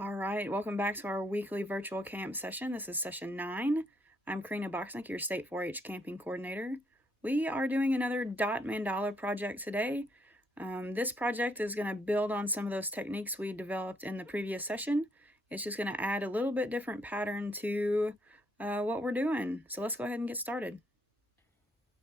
All right, welcome back to our weekly virtual camp session. This is session 9. I'm Karina Boxnick, your State 4-H camping coordinator. We are doing another Dot Mandala project today. This project is going to build on some of those techniques we developed in the previous session. It's just going to add a little bit different pattern to what we're doing. So let's go ahead and get started.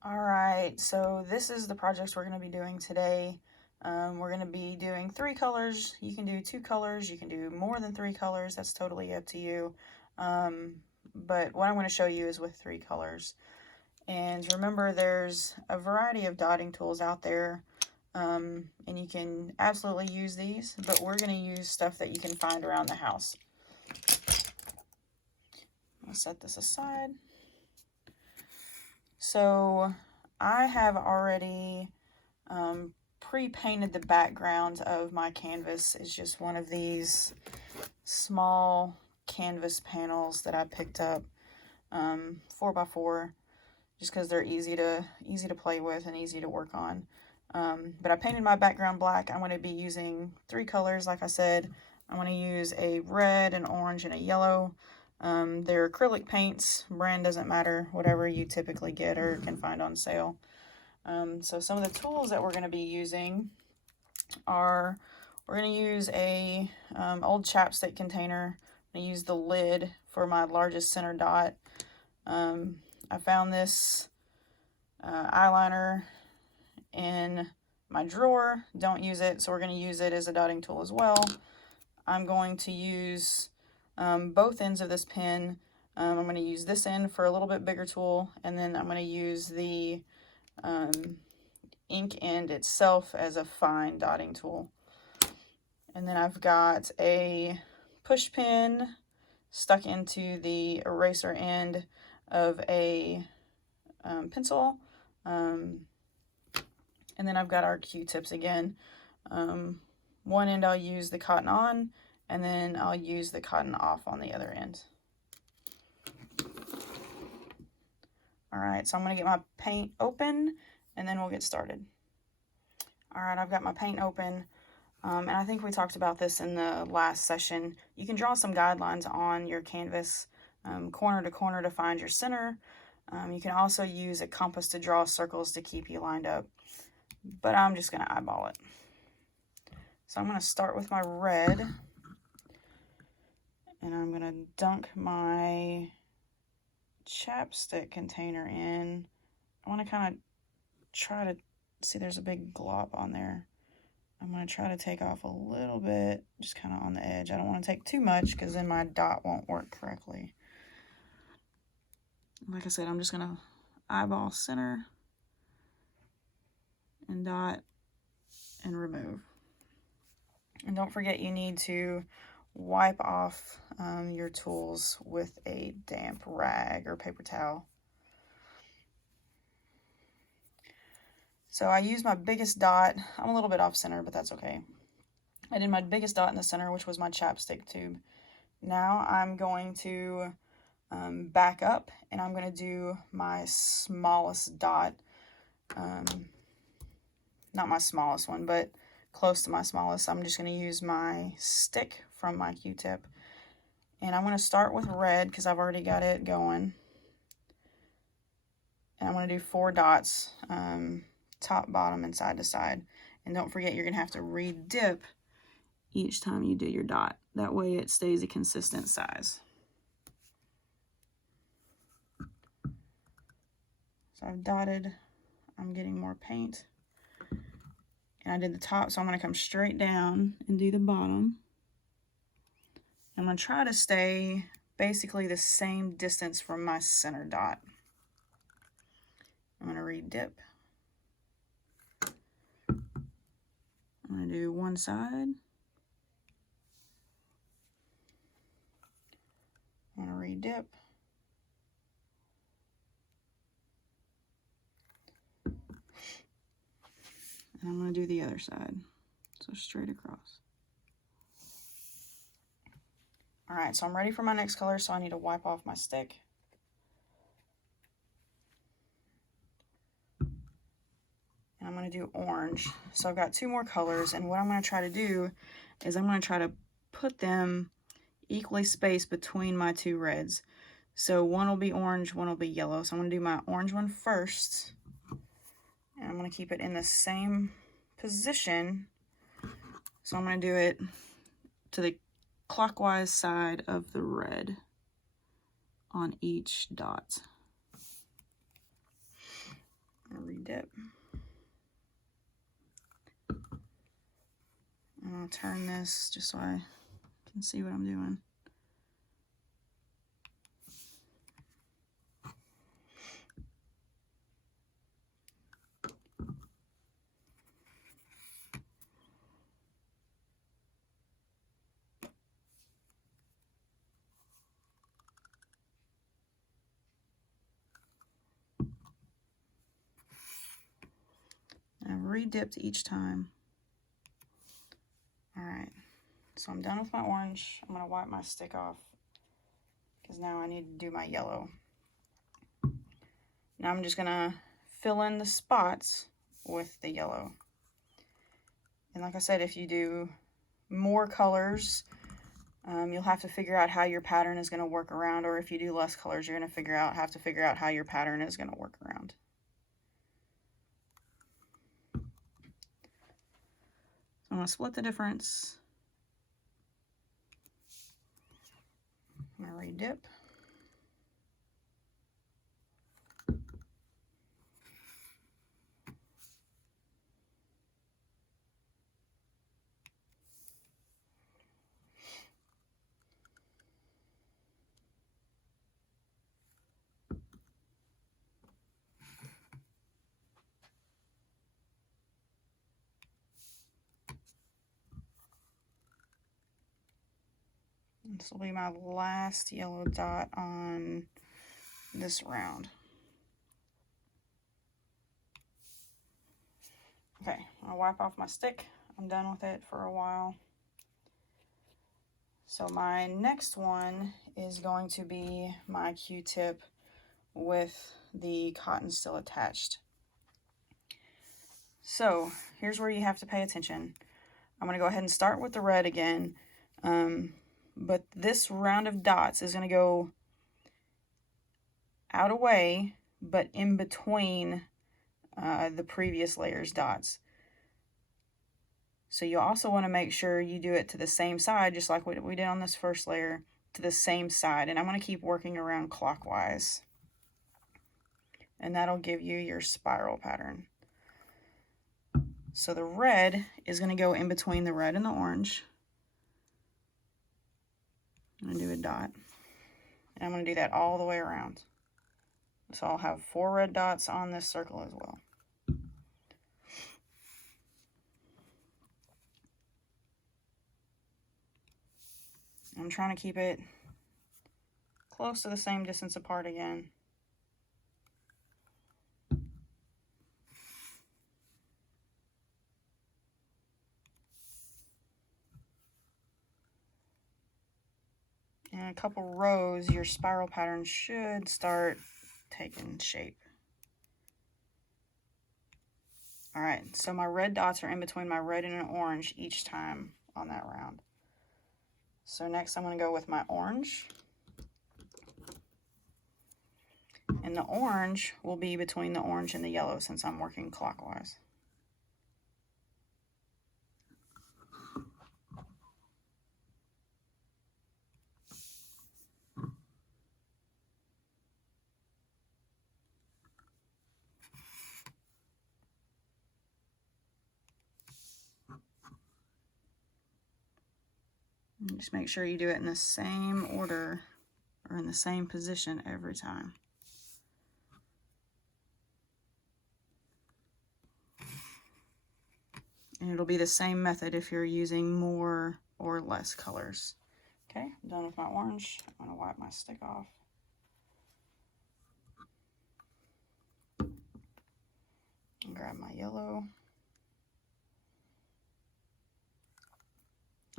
All right, so this is the project we're going to be doing today. We're going to be doing 3 colors. You can do 2 colors. You can do more than 3 colors. That's totally up to you. But what I'm going to show you is with 3 colors. And remember, there's a variety of dotting tools out there. And you can absolutely use these, but we're going to use stuff that you can find around the house. I'll set this aside. So I have already pre-painted the background of my canvas. It's just one of these small canvas panels that I picked up, 4x4, just because they're easy to play with and easy to work on. But I painted my background black. I'm going to be using 3 colors, like I said. I'm going to use a red, an orange, and a yellow. They're acrylic paints. Brand doesn't matter, whatever you typically get or can find on sale. So some of the tools that we're going to be using are, we're going to use a old chapstick container. I'm going to use the lid for my largest center dot. I found this eyeliner in my drawer. Don't use it, so we're going to use it as a dotting tool as well. I'm going to use both ends of this pen. I'm going to use this end for a little bit bigger tool, and then I'm going to use the ink end itself as a fine dotting tool. And then I've got a push pin stuck into the eraser end of a pencil. And then I've got our Q-tips again. One end I'll use the cotton on, and then I'll use the cotton off on the other end. All right, so I'm going to get my paint open, and then we'll get started. All right, I've got my paint open, and I think we talked about this in the last session. You can draw some guidelines on your canvas, corner to corner to find your center. You can also use a compass to draw circles to keep you lined up, but I'm just going to eyeball it. So I'm going to start with my red, and I'm going to dunk my chapstick container in. I want to kind of try to see, there's a big glop on there. I'm going to try to take off a little bit, just kind of on the edge. I don't want to take too much because then my dot won't work correctly. Like I said, I'm just going to eyeball center and dot and remove. And don't forget, you need to wipe off your tools with a damp rag or paper towel. So I used my biggest dot. I'm a little bit off center, but that's okay. I did my biggest dot in the center, which was my chapstick tube. Now I'm going to back up, and I'm going to do my smallest dot. Not my smallest one, but close to my smallest. I'm just going to use my stick from my Q-tip. And I'm going to start with red because I've already got it going. And I'm going to do 4 dots, top, bottom, and side to side. And don't forget, you're going to have to re-dip each time you do your dot. That way it stays a consistent size. So I've dotted. I'm getting more paint. And I did the top, so I'm going to come straight down and do the bottom. I'm going to try to stay basically the same distance from my center dot. I'm going to re-dip. I'm going to do one side. I'm going to re-dip. And I'm going to do the other side. So straight across. All right, so I'm ready for my next color, so I need to wipe off my stick. And I'm going to do orange. So I've got 2 more colors, and what I'm going to try to do is I'm going to try to put them equally spaced between my two reds. So one will be orange, one will be yellow. So I'm going to do my orange one first. And I'm going to keep it in the same position. So I'm going to do it to the clockwise side of the red on each dot. I'll redip. And I'll turn this just so I can see what I'm doing. I've redipped each time. Alright, so I'm done with my orange. I'm going to wipe my stick off because now I need to do my yellow. Now I'm just going to fill in the spots with the yellow. And like I said, if you do more colors, you'll have to figure out how your pattern is going to work around, or if you do less colors, you're going to have to figure out how your pattern is going to work around. I'm going to split the difference. I'm going to redip. This will be my last yellow dot on this round. Okay, I'll wipe off my stick. I'm done with it for a while. So my next one is going to be my Q-tip with the cotton still attached. So here's where you have to pay attention. I'm going to go ahead and start with the red again. But this round of dots is going to go out away, but in between the previous layer's dots. So you also want to make sure you do it to the same side, just like what we did on this first layer, to the same side. And I'm going to keep working around clockwise. And that'll give you your spiral pattern. So the red is going to go in between the red and the orange. I'm going to do a dot. And I'm going to do that all the way around. So I'll have 4 red dots on this circle as well. I'm trying to keep it close to the same distance apart again. In a couple rows, your spiral pattern should start taking shape. Alright, so my red dots are in between my red and an orange each time on that round. So next I'm going to go with my orange. And the orange will be between the orange and the yellow since I'm working clockwise. And just make sure you do it in the same order or in the same position every time. And it'll be the same method if you're using more or less colors. Okay, I'm done with my orange. I'm going to wipe my stick off. And grab my yellow.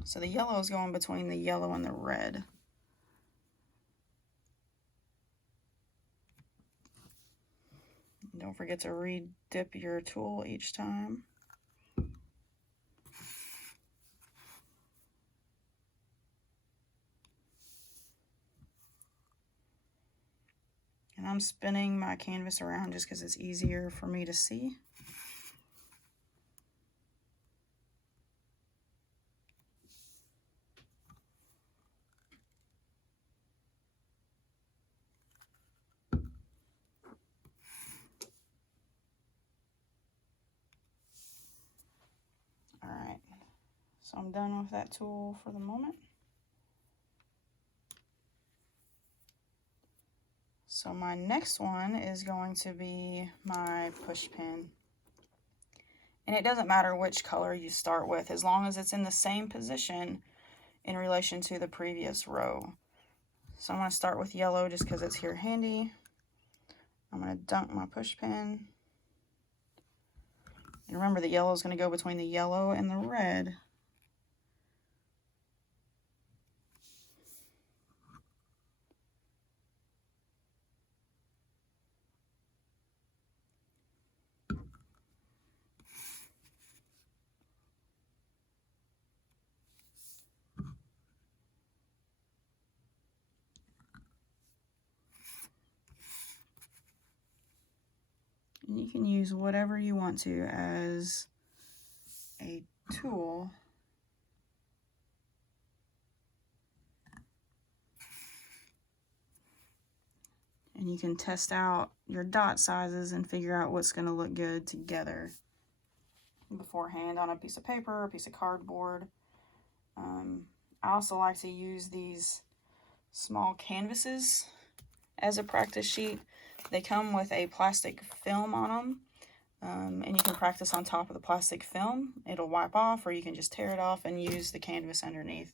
So the yellow is going between the yellow and the red. Don't forget to re-dip your tool each time. And I'm spinning my canvas around just because it's easier for me to see. All right, so I'm done with that tool for the moment. So my next one is going to be my push pin. And it doesn't matter which color you start with, as long as it's in the same position in relation to the previous row. So I'm going to start with yellow just because it's here handy. I'm going to dunk my push pin. And remember, the yellow is going to go between the yellow and the red. And you can use whatever you want to as a tool. And you can test out your dot sizes and figure out what's going to look good together beforehand on a piece of paper, a piece of cardboard. I also like to use these small canvases as a practice sheet. They come with a plastic film on them, and you can practice on top of the plastic film. It'll wipe off, or you can just tear it off and use the canvas underneath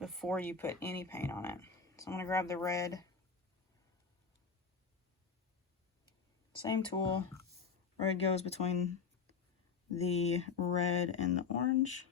before you put any paint on it. So I'm going to grab the red. Same tool. Red goes between the red and the orange.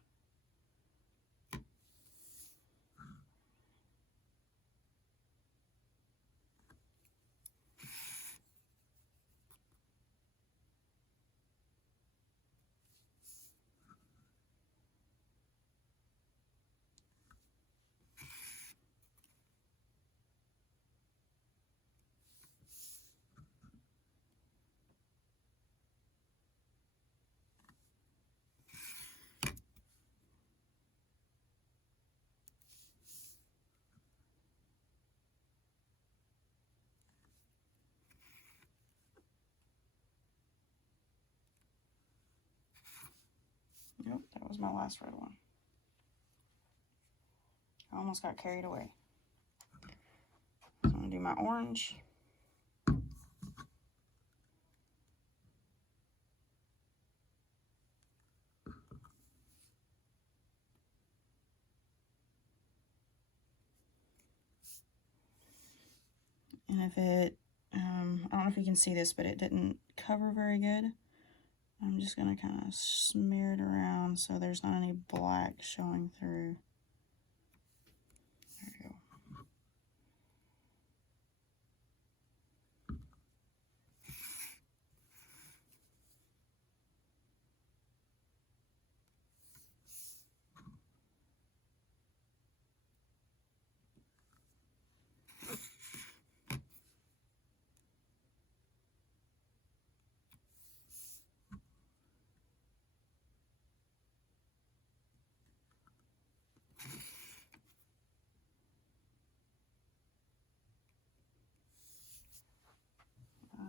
Nope, that was my last red one. I almost got carried away. So I'm going to do my orange. And if it, I don't know if you can see this, but it didn't cover very good. I'm just going to kind of smear it around so there's not any black showing through. There you go.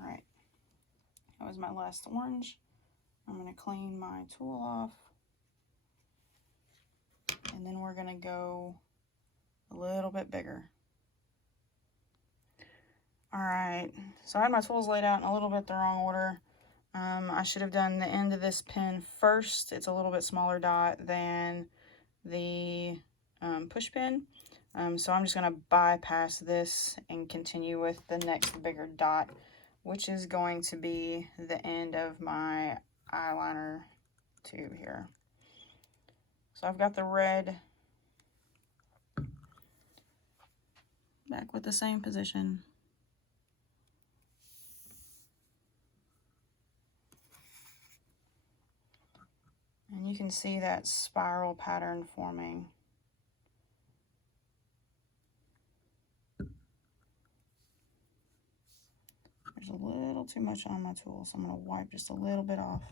Alright, that was my last orange. I'm going to clean my tool off. And then we're going to go a little bit bigger. Alright, so I had my tools laid out in a little bit the wrong order. I should have done the end of this pin first. It's a little bit smaller dot than the push pin. So I'm just going to bypass this and continue with the next bigger dot, which is going to be the end of my eyeliner tube here. So I've got the red back with the same position. And you can see that spiral pattern forming. a little too much on my tool, so I'm going to wipe just a little bit off.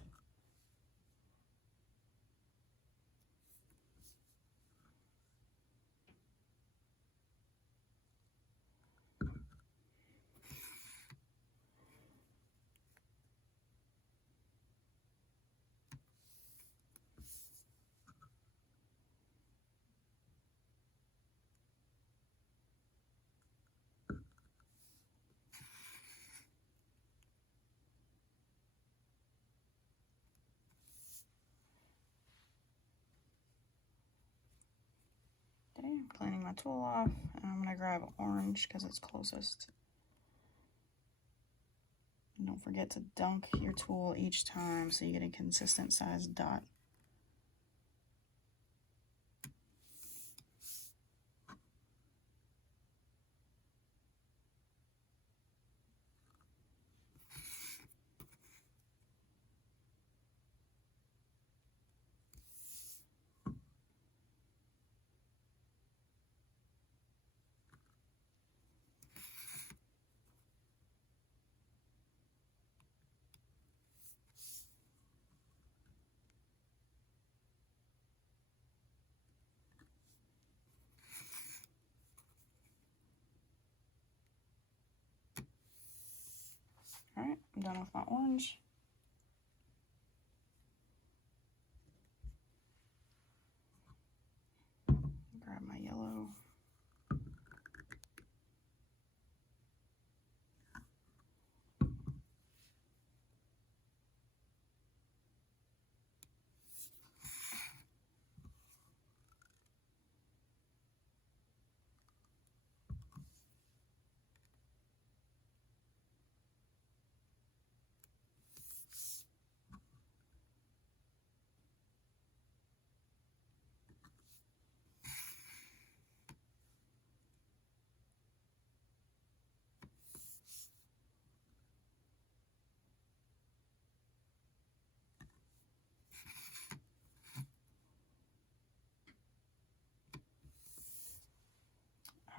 Okay, I'm cleaning my tool off, and I'm going to grab orange because it's closest. And don't forget to dunk your tool each time so you get a consistent sized dot. Alright, I'm done with my orange. Grab my yellow.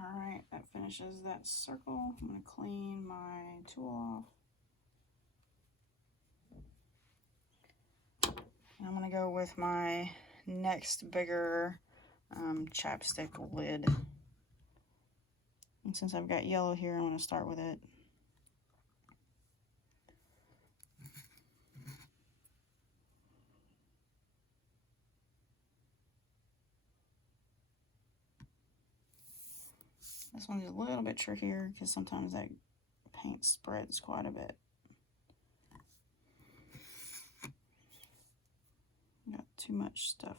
Alright, that finishes that circle. I'm going to clean my tool off. And I'm going to go with my next bigger chapstick lid. And since I've got yellow here, I'm going to start with it. This one's a little bit trickier because sometimes that paint spreads quite a bit. Got too much stuff.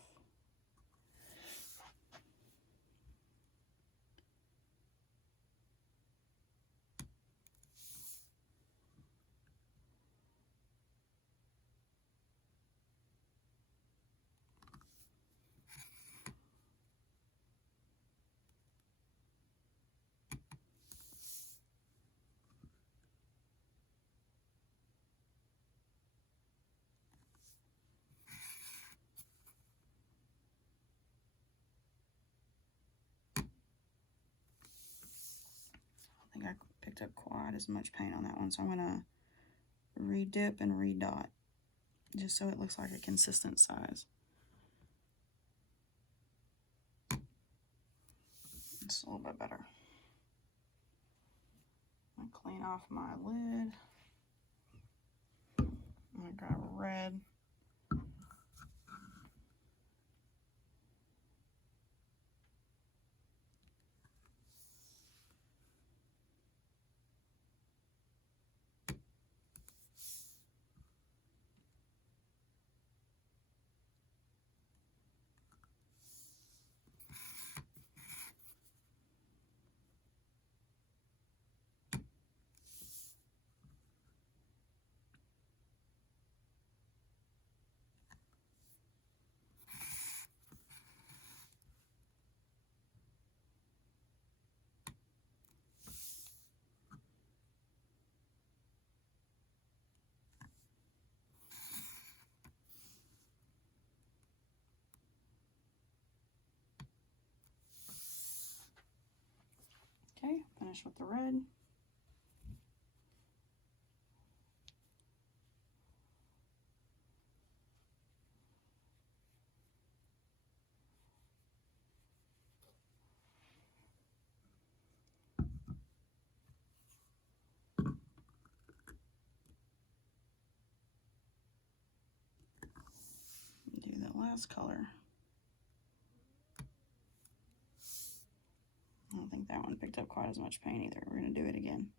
I think I picked up quite as much paint on that one, so I'm going to re-dip and re-dot just so it looks like a consistent size. It's a little bit better. I'm going to clean off my lid. I'm going to grab a red. Okay, finish with the red. last color. I don't think that one picked up quite as much paint either. We're going to do it again.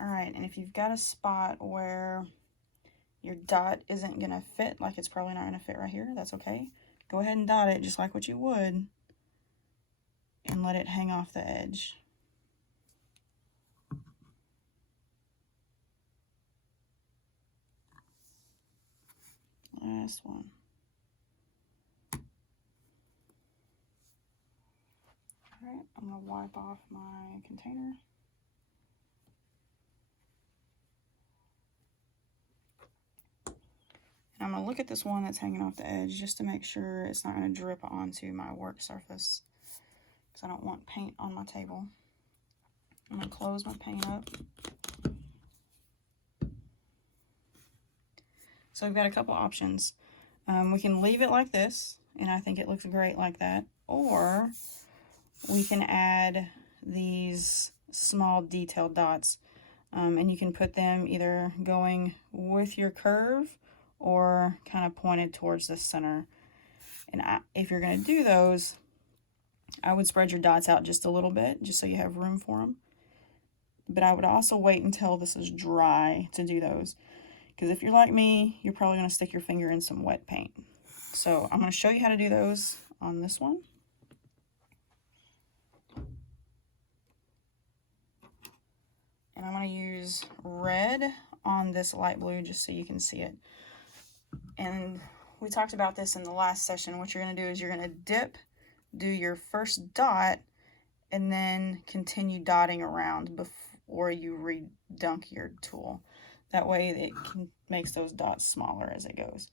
All right, and if you've got a spot where your dot isn't gonna fit, like it's probably not gonna fit right here, that's okay. Go ahead and dot it just like what you would and let it hang off the edge. Last one. All right, I'm gonna wipe off my container. I'm going to look at this one that's hanging off the edge just to make sure it's not going to drip onto my work surface, because I don't want paint on my table. I'm going to close my paint up. So we've got a couple options. We can leave it like this, and I think it looks great like that, or we can add these small detailed dots, and you can put them either going with your curve or kind of pointed towards the center. And if you're going to do those, I would spread your dots out just a little bit, just so you have room for them. But I would also wait until this is dry to do those, because if you're like me, you're probably going to stick your finger in some wet paint. So I'm going to show you how to do those on this one. And I'm going to use red on this light blue just so you can see it. And we talked about this in the last session. What you're going to do is you're going to dip, do your first dot, and then continue dotting around before you re-dunk your tool. That way it makes those dots smaller as it goes.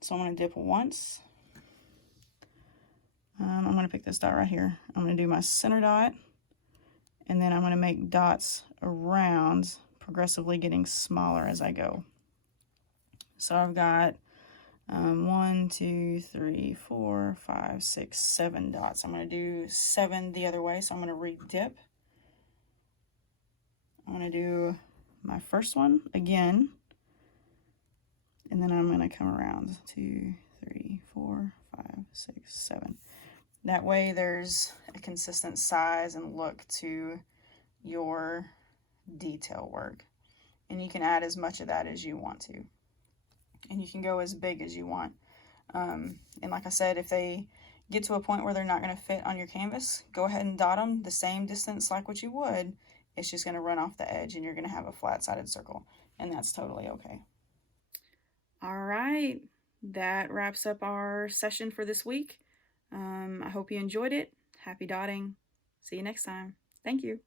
So I'm going to dip once. I'm going to pick this dot right here. I'm going to do my center dot, and then I'm going to make dots around, progressively getting smaller as I go. So I've got 1, 2, 3, 4, 5, 6, 7 dots. I'm going to do 7 the other way, so I'm going to re-dip. I'm going to do my first one again, and then I'm going to come around 2, 3, 4, 5, 6, 7. That way there's a consistent size and look to your detail work, and you can add as much of that as you want to, and you can go as big as you want. And like I said, if they get to a point where they're not going to fit on your canvas, go ahead and dot them the same distance like what you would. It's just going to run off the edge and you're going to have a flat-sided circle, and that's totally okay. All right, that wraps up our session for this week. I hope you enjoyed it. Happy dotting. See you next time. Thank you.